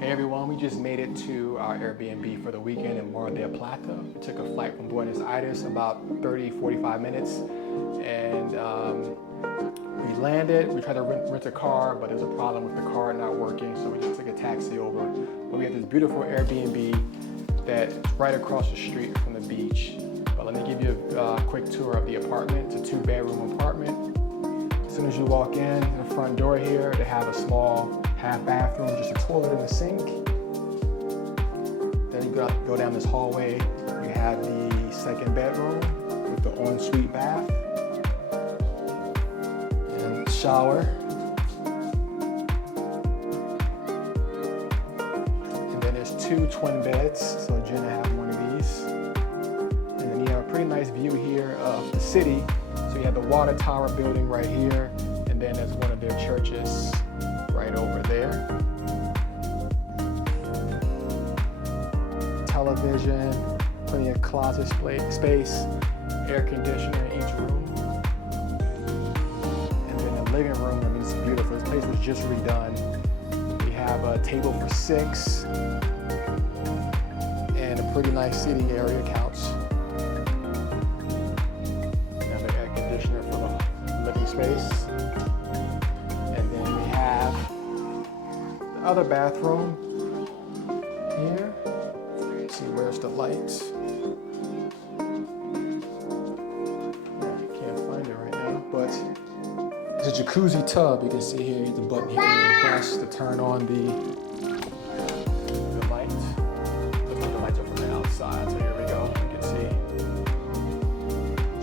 Hey everyone, we just made it to our Airbnb for the weekend in Mar del Plata. We took a flight from Buenos Aires, about 30-45 minutes, and we landed. We tried to rent a car, but there's a problem with the car not working, so we just took a taxi over. But we have this beautiful Airbnb that's right across the street from the beach. But let me give you a quick tour of the apartment. It's a 2-bedroom apartment. As soon as you walk in the front door here, they have a small half bathroom, just a toilet and a sink. Then you go down this hallway. You have the second bedroom with the ensuite bath and shower. And then there's 2 twin beds, so Jenna has one of these. And then you have a pretty nice view here of the city. So you have the water tower building right here, and then there's one of their churches right over there. Television, plenty of closet space, air conditioner in each room. And then the living room, I mean, it's beautiful. This place was just redone. We have a table for 6 and a pretty nice seating area, couch. Another air conditioner for the living space. And then we have the other bathroom here. Let's see, where's the lights? I can't find it right now, but it's a jacuzzi tub. You can see here the button here you press to turn on the light. Looks like the lights are from the outside, so here we go. You can see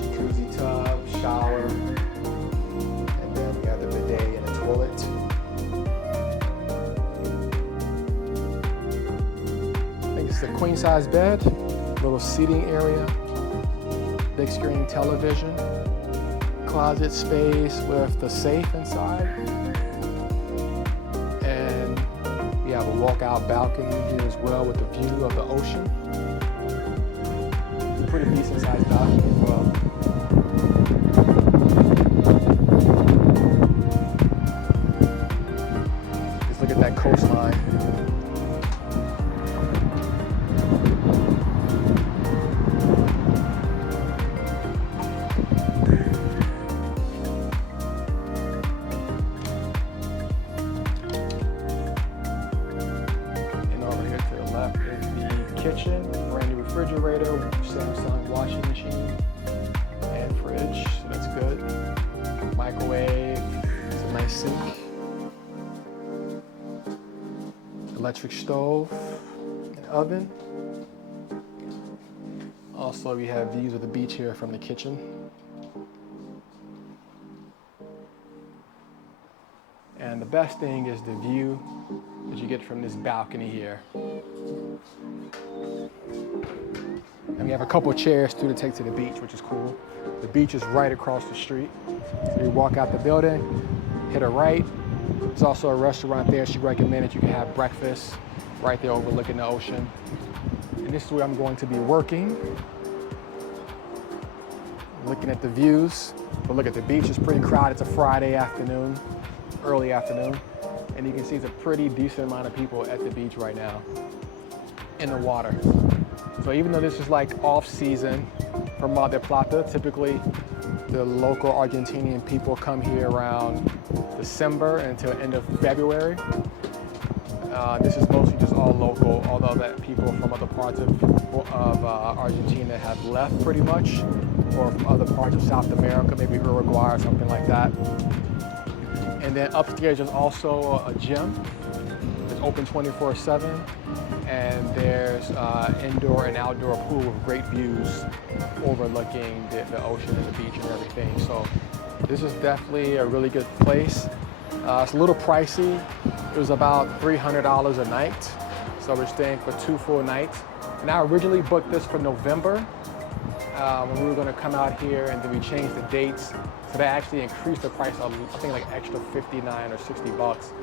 jacuzzi tub, shower, and then we have the bidet and a toilet. It's a queen size bed, little seating area, big screen television, closet space with the safe inside, and we have a walkout balcony here as well with the view of the ocean. It's a pretty decent sized balcony as well. Just look at that coastline. Kitchen, brand new refrigerator, Samsung washing machine, and fridge, so that's good. Microwave, it's a nice sink. Electric stove, an oven. Also, we have views of the beach here from the kitchen. And the best thing is the view that you get from this balcony here. And we have a couple chairs too to take to the beach, which is cool. The beach is right across the street. So you walk out the building, hit a right. There's also a restaurant there. She recommended you can have breakfast right there overlooking the ocean. And this is where I'm going to be working. Looking at the views. But look at the beach, it's pretty crowded. It's a Friday afternoon, early afternoon. And you can see it's a pretty decent amount of people at the beach right now in the water. So even though this is like off season for Mar del Plata, typically the local Argentinian people come here around December until end of February. This is mostly just all local, although that people from other parts of Argentina have left pretty much, or from other parts of South America, maybe Uruguay or something like that. And then upstairs there's also a gym. It's open 24/7. And there's indoor and outdoor pool with great views overlooking the ocean and the beach and everything. So this is definitely a really good place. It's a little pricey. It was about $300 a night. So we're staying for 2 full nights. And I originally booked this for November when we were gonna come out here, and then we changed the dates. So they actually increased the price, I think like extra 59 or 60 bucks.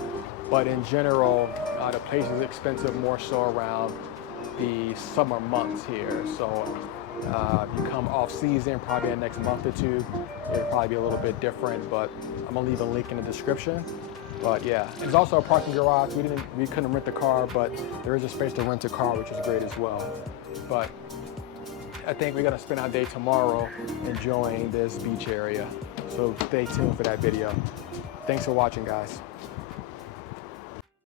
But in general, the place is expensive more so around the summer months here. So if you come off season, probably in the next month or two, it'll probably be a little bit different, but I'm gonna leave a link in the description. But yeah, there's also a parking garage. We couldn't rent the car, but there is a space to rent a car, which is great as well. But I think we're gonna spend our day tomorrow enjoying this beach area. So stay tuned for that video. Thanks for watching, guys.